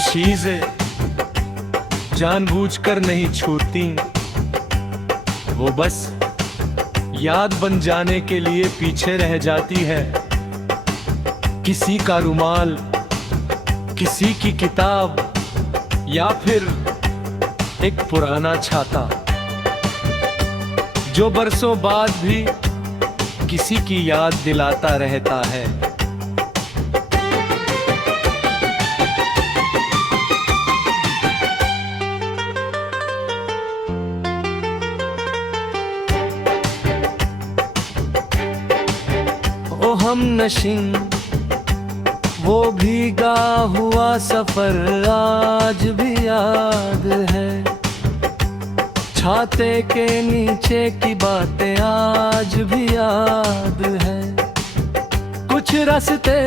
चीजें जानबूझकर नहीं छूटती, वो बस याद बन जाने के लिए पीछे रह जाती है। किसी का रुमाल, किसी की किताब या फिर एक पुराना छाता, जो बरसों बाद भी किसी की याद दिलाता रहता है। ओ हम नशीं, वो भीगा हुआ सफर आज भी याद है। छाते के नीचे की बातें आज भी याद है। कुछ रास्ते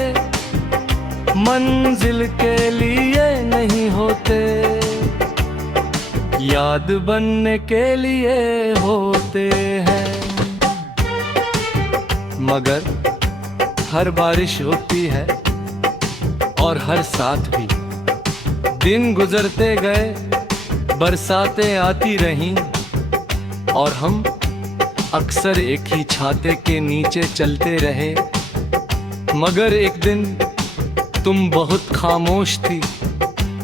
मंजिल के लिए नहीं होते, याद बनने के लिए होते हैं। मगर हर बारिश होती है और हर साथ भी। दिन गुजरते गए, बरसातें आती रहीं और हम अक्सर एक ही छाते के नीचे चलते रहे। मगर एक दिन तुम बहुत खामोश थी,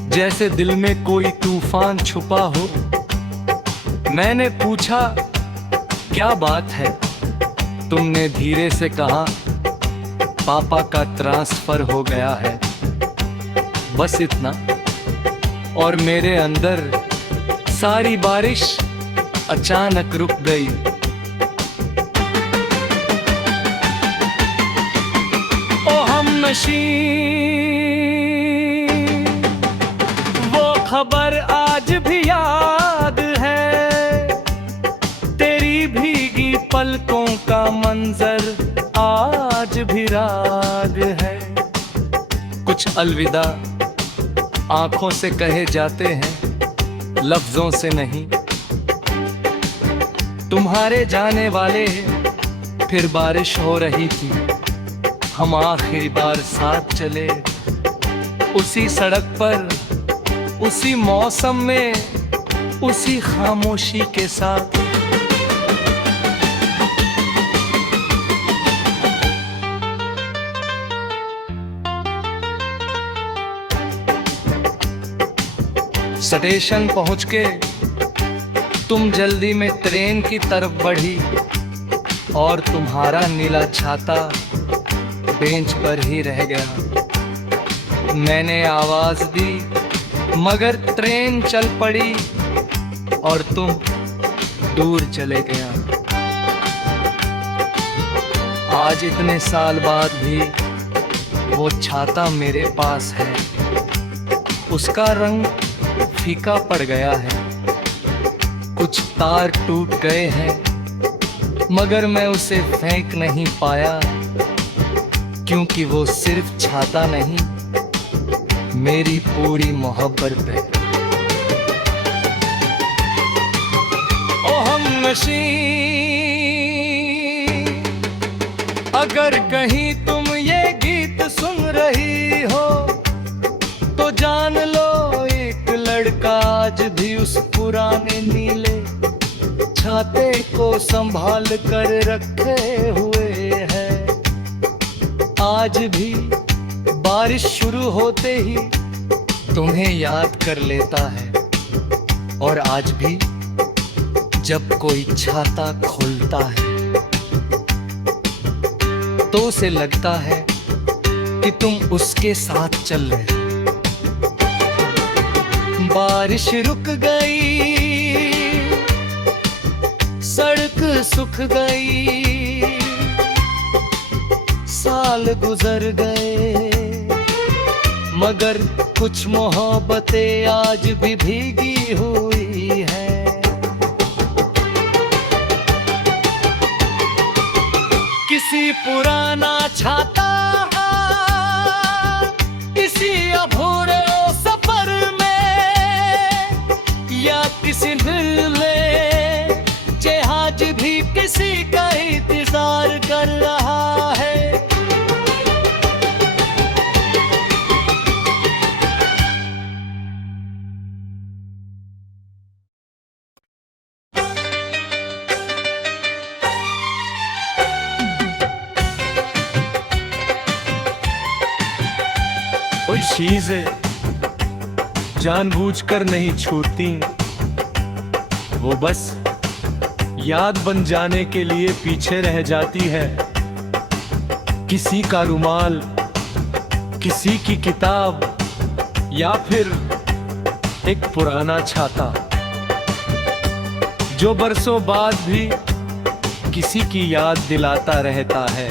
जैसे दिल में कोई तूफान छुपा हो। मैंने पूछा क्या बात है, तुमने धीरे से कहा पापा का ट्रांसफर हो गया है। बस इतना, और मेरे अंदर सारी बारिश अचानक रुक गई। ओ हम नशीं, वो खबर आज भी याद है। तेरी भीगी पलकों का मंजर आज भी राग है। कुछ अलविदा आंखों से कहे जाते हैं, लफ्जों से नहीं। तुम्हारे जाने वाले फिर बारिश हो रही थी। हम आखिरी बार साथ चले, उसी सड़क पर, उसी मौसम में, उसी खामोशी के साथ। स्टेशन पहुंच के तुम जल्दी में ट्रेन की तरफ बढ़ी और तुम्हारा नीला छाता बेंच पर ही रह गया। मैंने आवाज दी मगर ट्रेन चल पड़ी और तुम दूर चले गया। आज इतने साल बाद भी वो छाता मेरे पास है। उसका रंग फीका पड़ गया है, कुछ तार टूट गए हैं, मगर मैं उसे फेंक नहीं पाया, क्योंकि वो सिर्फ छाता नहीं, मेरी पूरी मोहब्बत है। ओ हम नशीं, अगर कहीं तुम ये गीत सुन रही हो तो जान लो लड़का आज भी उस पुराने नीले छाते को संभाल कर रखे हुए है। आज भी बारिश शुरू होते ही तुम्हें याद कर लेता है, और आज भी जब कोई छाता खोलता है तो उसे लगता है कि तुम उसके साथ चल रहे हो। बारिश रुक गई, सड़क सूख गई, साल गुजर गए, मगर कुछ मोहब्बतें आज भी भीगी हुई हैं। किसी पुराना छाता किसी अधूरे सफर में, या किसी दिल में जहाज भी किसी का इंतजार कर रहा है। कुछ चीजें जानबूझकर नहीं छूती, वो बस याद बन जाने के लिए पीछे रह जाती है। किसी का रुमाल, किसी की किताब या फिर एक पुराना छाता, जो बरसों बाद भी किसी की याद दिलाता रहता है।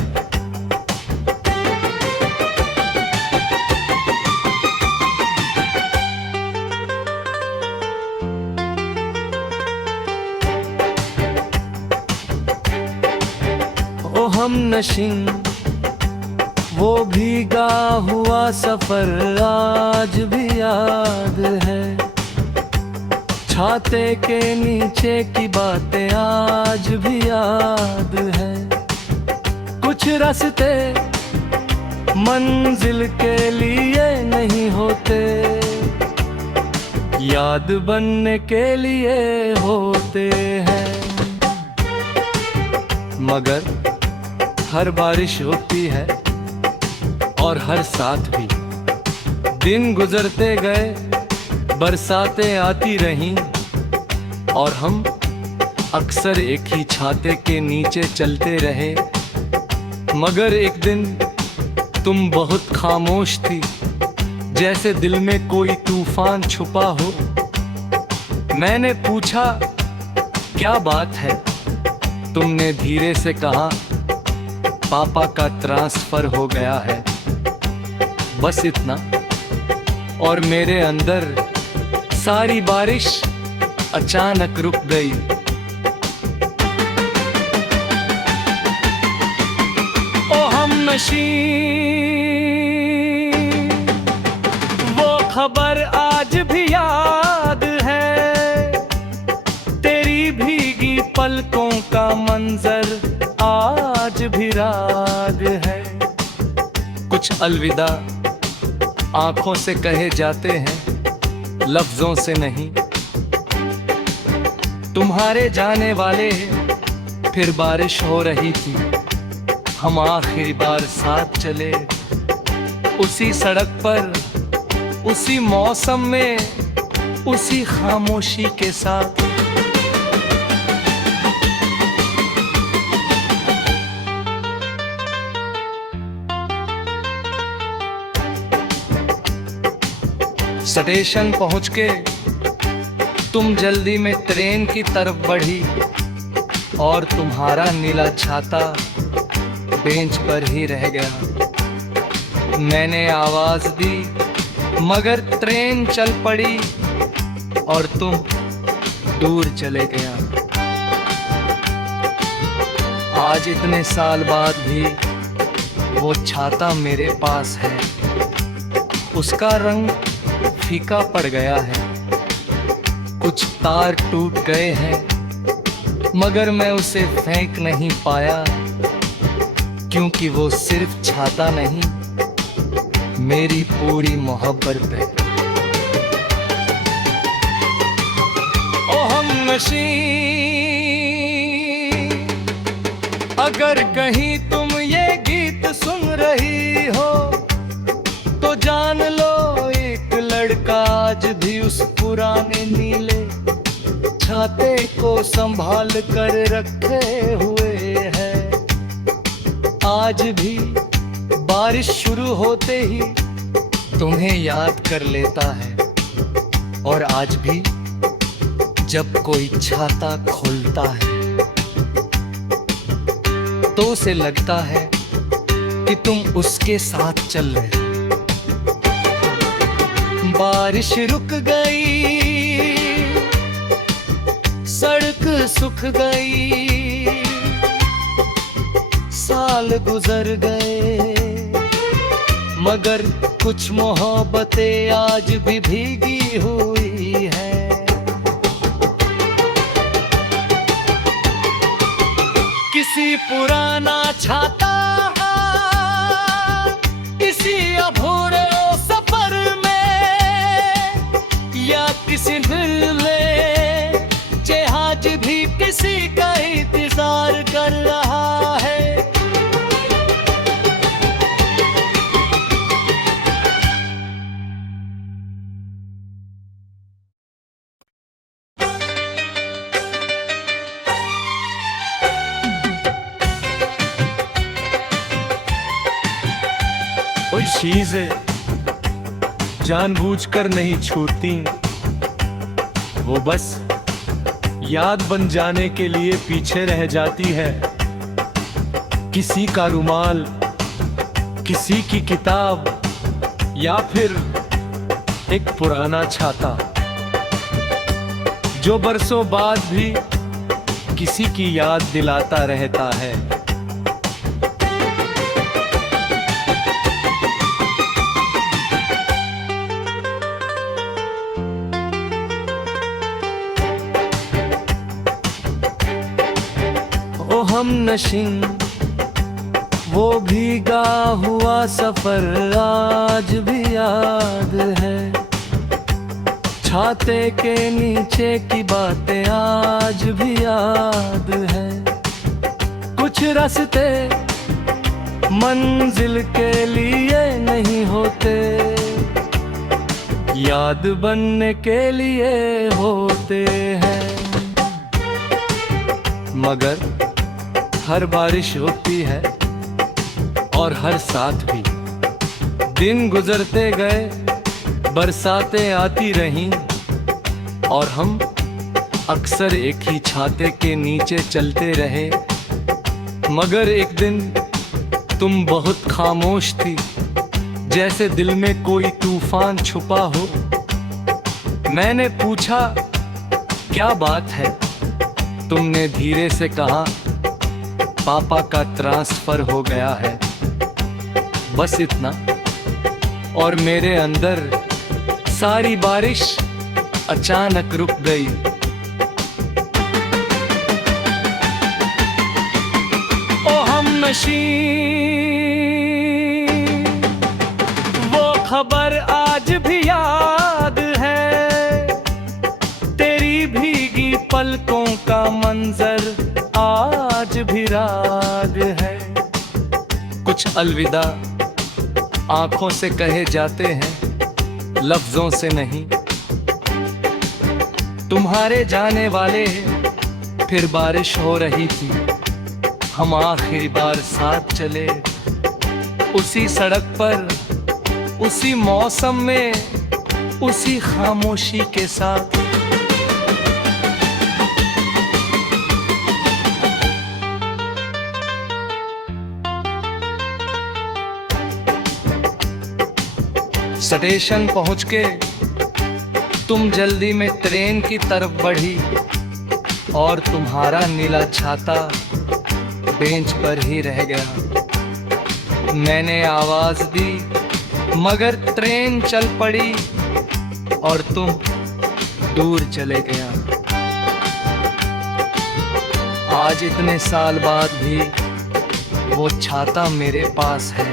ओ हमनशीं, वो भीगा हुआ सफर आज भी याद है। छाते के नीचे की बातें आज भी याद है। कुछ रास्ते मंजिल के लिए नहीं होते, याद बनने के लिए होते हैं। मगर हर बारिश होती है और हर साथ भी। दिन गुजरते गए, बरसातें आती रहीं, और हम अक्सर एक ही छाते के नीचे चलते रहे। मगर एक दिन तुम बहुत खामोश थी, जैसे दिल में कोई तूफान छुपा हो। मैंने पूछा, क्या बात है? तुमने धीरे से कहा, पापा का ट्रांसफर हो गया है। बस इतना, और मेरे अंदर सारी बारिश अचानक रुक गई। ओ हमनशीं, वो खबर आज भी याद है। तेरी भीगी पलकों का मंजर आज भी राग है। कुछ अलविदा आंखों से कहे जाते हैं, लफ्जों से नहीं। तुम्हारे जाने वाले फिर बारिश हो रही थी। हम आखिरी बार साथ चले, उसी सड़क पर, उसी मौसम में, उसी खामोशी के साथ। स्टेशन पहुंच के तुम जल्दी में ट्रेन की तरफ बढ़ी, और तुम्हारा नीला छाता बेंच पर ही रह गया। मैंने आवाज दी, मगर ट्रेन चल पड़ी और तुम दूर चले गया। आज इतने साल बाद भी वो छाता मेरे पास है। उसका रंग फीका पड़ गया है, कुछ तार टूट गए हैं, मगर मैं उसे फेंक नहीं पाया, क्योंकि वो सिर्फ छाता नहीं, मेरी पूरी मोहब्बत है। ओ हमनशीं, अगर कहीं तुम ये गीत सुन रही हो, तो जान लो एक लड़का आज भी उस पुराने नीले छाते को संभाल कर रखे हुए है। आज भी बारिश शुरू होते ही तुम्हें याद कर लेता है, और आज भी जब कोई छाता खोलता है तो उसे लगता है कि तुम उसके साथ चल रहे हो। बारिश रुक गई, सड़क सूख गई, साल गुजर गए, मगर कुछ मोहब्बतें आज भी भीगी हुई हैं। किसी पुराना छाता किसी अधूरे सफर में, या किसी दिल में जहाज भी किसी का इंतजार कर रहा है। चीजें जानबूझकर नहीं छूटती, वो बस याद बन जाने के लिए पीछे रह जाती है। किसी का रुमाल, किसी की किताब या फिर एक पुराना छाता, जो बरसों बाद भी किसी की याद दिलाता रहता है। ओ हम नशीं, वो भीगा हुआ सफर आज भी याद है। छाते के नीचे की बातें आज भी याद है। कुछ रास्ते मंजिल के लिए नहीं होते, याद बनने के लिए होते हैं। मगर हर बारिश होती है और हर साथ भी दिन गुजरते गए, बरसातें आती रहीं और हम अक्सर एक ही छाते के नीचे चलते रहे। मगर एक दिन तुम बहुत खामोश थी, जैसे दिल में कोई तूफान छुपा हो। मैंने पूछा क्या बात है, तुमने धीरे से कहा पापा का ट्रांसफर हो गया है। बस इतना, और मेरे अंदर सारी बारिश अचानक रुक गई। ओ हम नशीं, वो खबर आज भी याद है। तेरी भीगी पलकों का मंजर आज भी राग है। कुछ अलविदा आंखों से कहे जाते हैं, लफ्जों से नहीं। तुम्हारे जाने वाले फिर बारिश हो रही थी, हम आखिरी बार साथ चले उसी सड़क पर, उसी मौसम में, उसी खामोशी के साथ। स्टेशन पहुंच के तुम जल्दी में ट्रेन की तरफ बढ़ी और तुम्हारा नीला छाता बेंच पर ही रह गया। मैंने आवाज दी मगर ट्रेन चल पड़ी और तुम दूर चले गया। आज इतने साल बाद भी वो छाता मेरे पास है,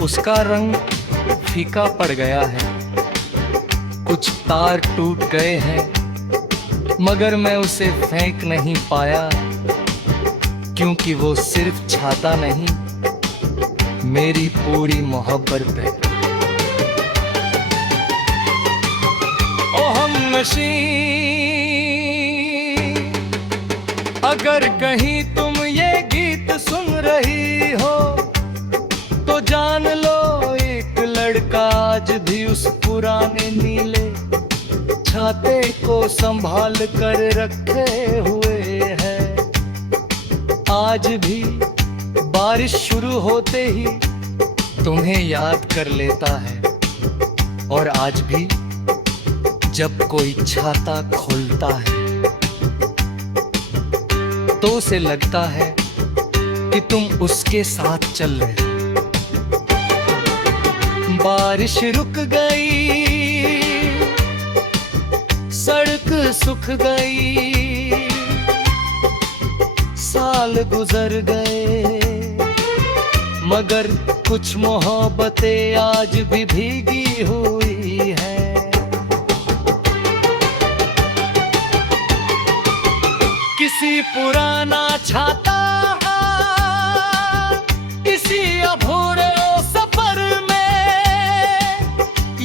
उसका रंग फीका पड़ गया है, कुछ तार टूट गए हैं, मगर मैं उसे फेंक नहीं पाया, क्योंकि वो सिर्फ छाता नहीं, मेरी पूरी मोहब्बत है। ओ हम नशीं, अगर कहीं तुम ये गीत सुन रही हो तो जान लो एक लड़का आज भी उस पुराने नीले छाते को संभाल कर रखे हुए है। आज भी बारिश शुरू होते ही तुम्हें याद कर लेता है, और आज भी जब कोई छाता खोलता है तो उसे लगता है कि तुम उसके साथ चल रहे हो। बारिश रुक गई, सड़क सूख गई, साल गुजर गए, मगर कुछ मोहब्बतें आज भी भीगी हुई हैं। किसी पुराना छाता किसी अधूरे सफर में,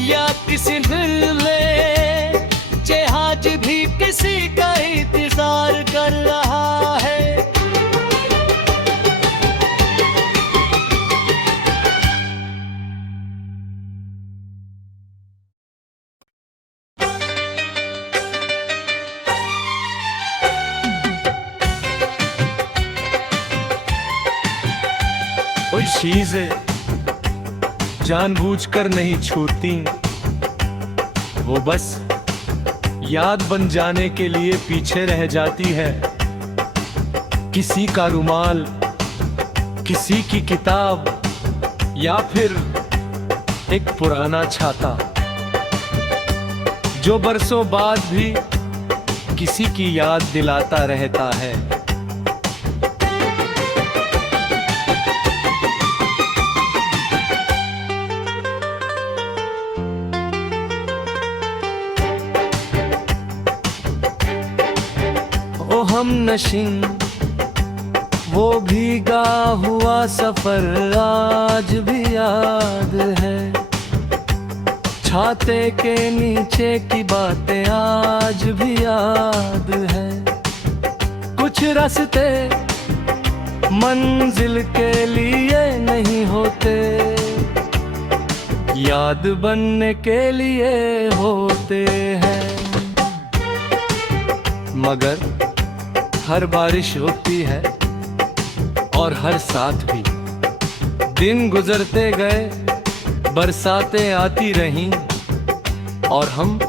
या किसी दिल में जहाज भी किसी का इंतजार कर रहा है। कोई चीजें जानबूझकर नहीं छूती, वो बस याद बन जाने के लिए पीछे रह जाती है। किसी का रुमाल, किसी की किताब या फिर एक पुराना छाता, जो बरसों बाद भी किसी की याद दिलाता रहता है। ओ हम नशीं, वो भीगा हुआ सफर आज भी याद है। छाते के नीचे की बातें आज भी याद है। कुछ रास्ते मंजिल के लिए नहीं होते, याद बनने के लिए होते हैं। मगर हर बारिश होती है और हर साथ भी, दिन गुजरते गए, बरसातें आती रहीं, और हम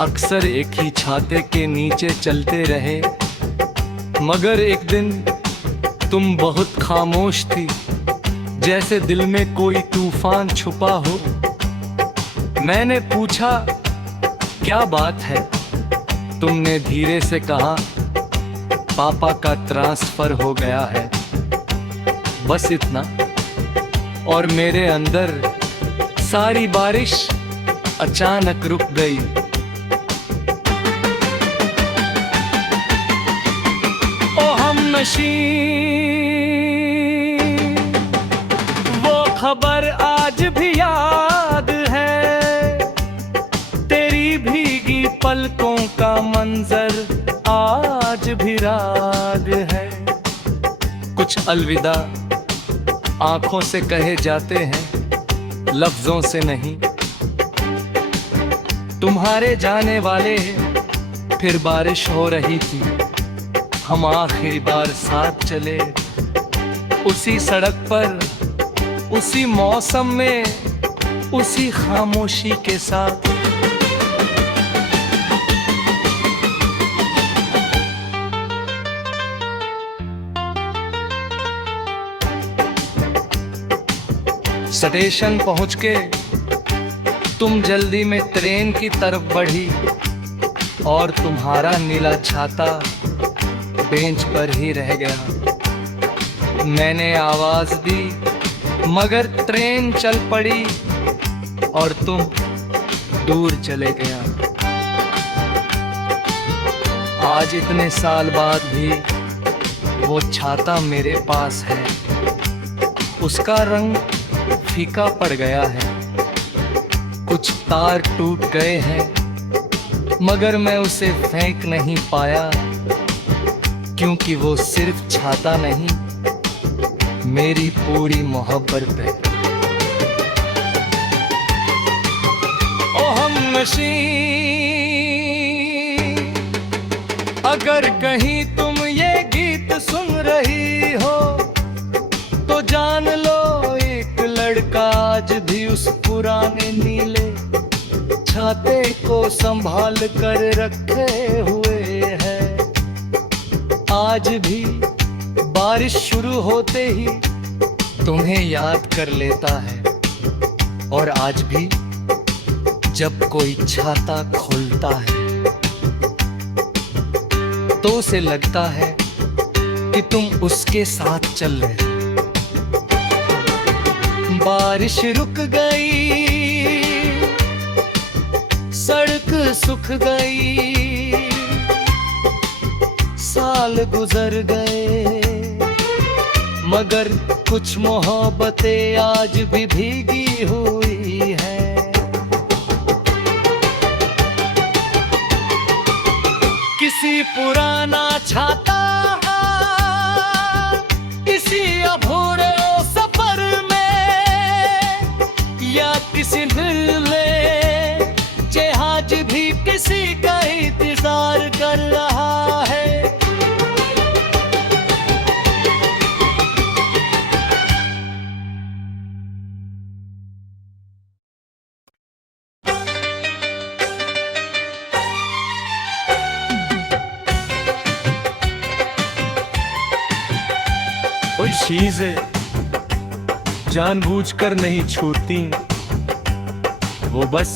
अक्सर एक ही छाते के नीचे चलते रहे। मगर एक दिन तुम बहुत खामोश थी, जैसे दिल में कोई तूफान छुपा हो। मैंने पूछा क्या बात है, तुमने धीरे से कहा पापा का ट्रांसफर हो गया है। बस इतना, और मेरे अंदर सारी बारिश अचानक रुक गई। ओ हम नशीं, वो खबर आज भी याद है। तेरी भीगी पलकों का मंजर आज भी राग है। कुछ अलविदा आंखों से कहे जाते हैं, लफ्जों से नहीं। तुम्हारे जाने वाले फिर बारिश हो रही थी। हम आखिरी बार साथ चले, उसी सड़क पर, उसी मौसम में, उसी खामोशी के साथ। स्टेशन पहुंच के तुम जल्दी में ट्रेन की तरफ बढ़ी, और तुम्हारा नीला छाता बेंच पर ही रह गया। मैंने आवाज दी, मगर ट्रेन चल पड़ी और तुम दूर चले गया। आज इतने साल बाद भी वो छाता मेरे पास है। उसका रंग फीका पड़ गया है, कुछ तार टूट गए हैं, मगर मैं उसे फेंक नहीं पाया, क्योंकि वो सिर्फ छाता नहीं, मेरी पूरी मोहब्बत है। ओ हम नशीं, अगर कहीं तुम ये गीत सुन रही हो, तो जान लो एक लड़का आज भी उस पुराने नीले छाते को संभाल कर रखे हुए है। आज भी बारिश शुरू होते ही तुम्हें याद कर लेता है, और आज भी जब कोई छाता खोलता है तो उसे लगता है कि तुम उसके साथ चल रहे हो। बारिश रुक गई, सड़क सूख गई, साल गुजर गए, मगर कुछ मोहब्बतें आज भी भीगी हुई हैं। किसी पुराना छाता किसी अधूरे सफर में, या किसी दिल में जहाज भी किसी का इंतजार कर रहा है। कोई चीजें जानबूझकर नहीं छूटती, वो बस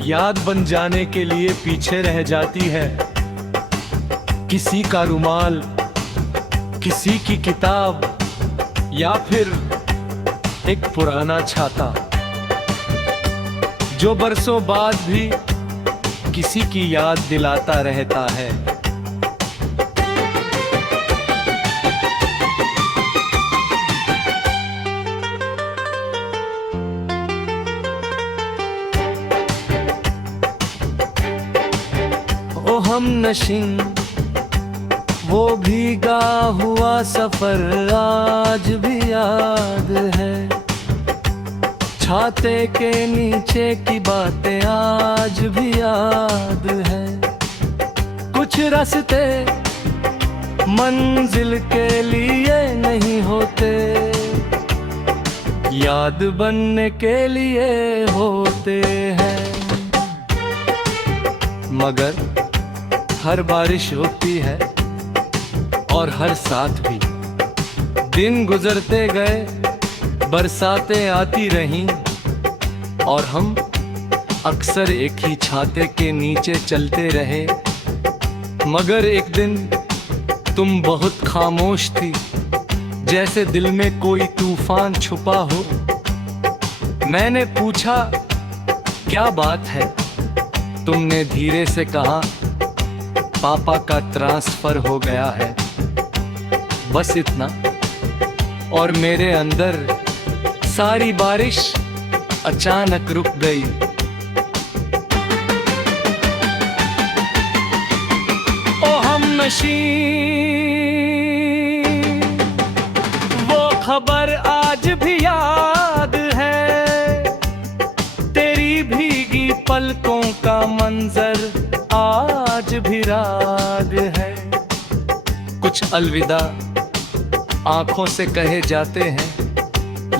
याद बन जाने के लिए पीछे रह जाती है। किसी का रुमाल, किसी की किताब, या फिर एक पुराना छाता, जो बरसों बाद भी किसी की याद दिलाता रहता है। ओ हम नशीं, वो भीगा हुआ सफर आज भी याद है। छाते के नीचे की बातें आज भी याद है। कुछ रास्ते मंजिल के लिए नहीं होते, याद बनने के लिए होते हैं। मगर हर बारिश होती है और हर साथ भी दिन गुजरते गए, बरसातें आती रहीं और हम अक्सर एक ही छाते के नीचे चलते रहे। मगर एक दिन तुम बहुत खामोश थी, जैसे दिल में कोई तूफान छुपा हो। मैंने पूछा क्या बात है, तुमने धीरे से कहा पापा का ट्रांसफर हो गया है। बस इतना, और मेरे अंदर सारी बारिश अचानक रुक गई। ओ हम नशीं, वो खबर आज भी याद है। तेरी भीगी पलकों का मंजर आज भी याद है। कुछ अलविदा आंखों से कहे जाते हैं,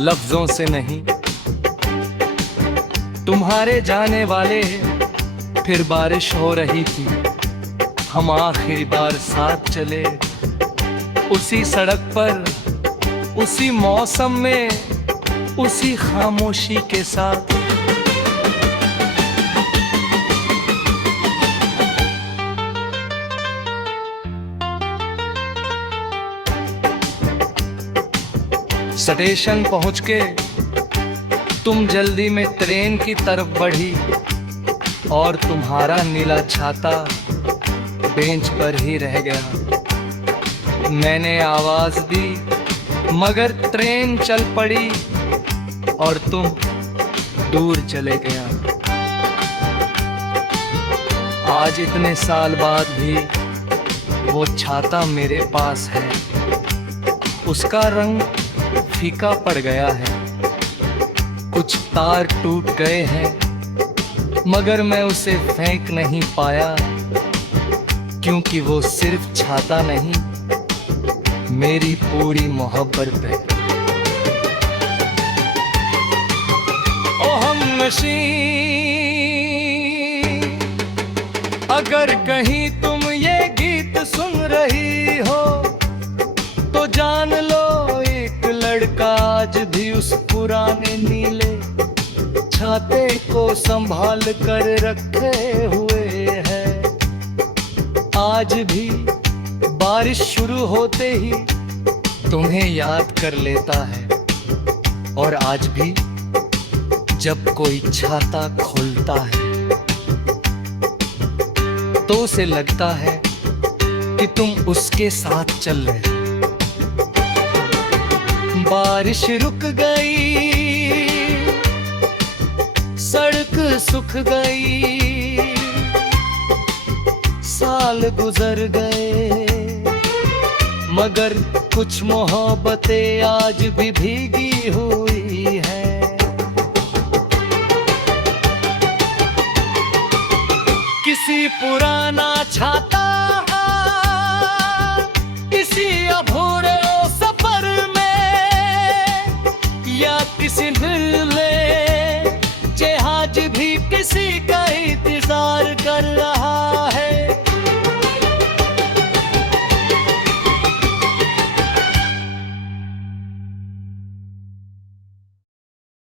लफ्जों से नहीं। तुम्हारे जाने वाले फिर बारिश हो रही थी, हम आखिरी बार साथ चले उसी सड़क पर, उसी मौसम में, उसी खामोशी के साथ। स्टेशन पहुंच के तुम जल्दी में ट्रेन की तरफ बढ़ी और तुम्हारा नीला छाता बेंच पर ही रह गया। मैंने आवाज दी मगर ट्रेन चल पड़ी और तुम दूर चले गया। आज इतने साल बाद भी वो छाता मेरे पास है, उसका रंग फीका पड़ गया है, कुछ तार टूट गए हैं, मगर मैं उसे फेंक नहीं पाया, क्योंकि वो सिर्फ छाता नहीं, मेरी पूरी मोहब्बत है। ओ हम नशीं, अगर कहीं तुम ये गीत सुन रही हो तो जान लो एक लड़का आज भी उस पुराने नीले छाते को संभाल कर रखे हुए है। आज भी बारिश शुरू होते ही तुम्हें याद कर लेता है, और आज भी जब कोई छाता खोलता है तो उसे लगता है कि तुम उसके साथ चल रहे हो। बारिश रुक गई, सड़क सूख गई, साल गुजर गए, मगर कुछ मोहब्बतें आज भी भीगी हुई है। किसी पुराना छाता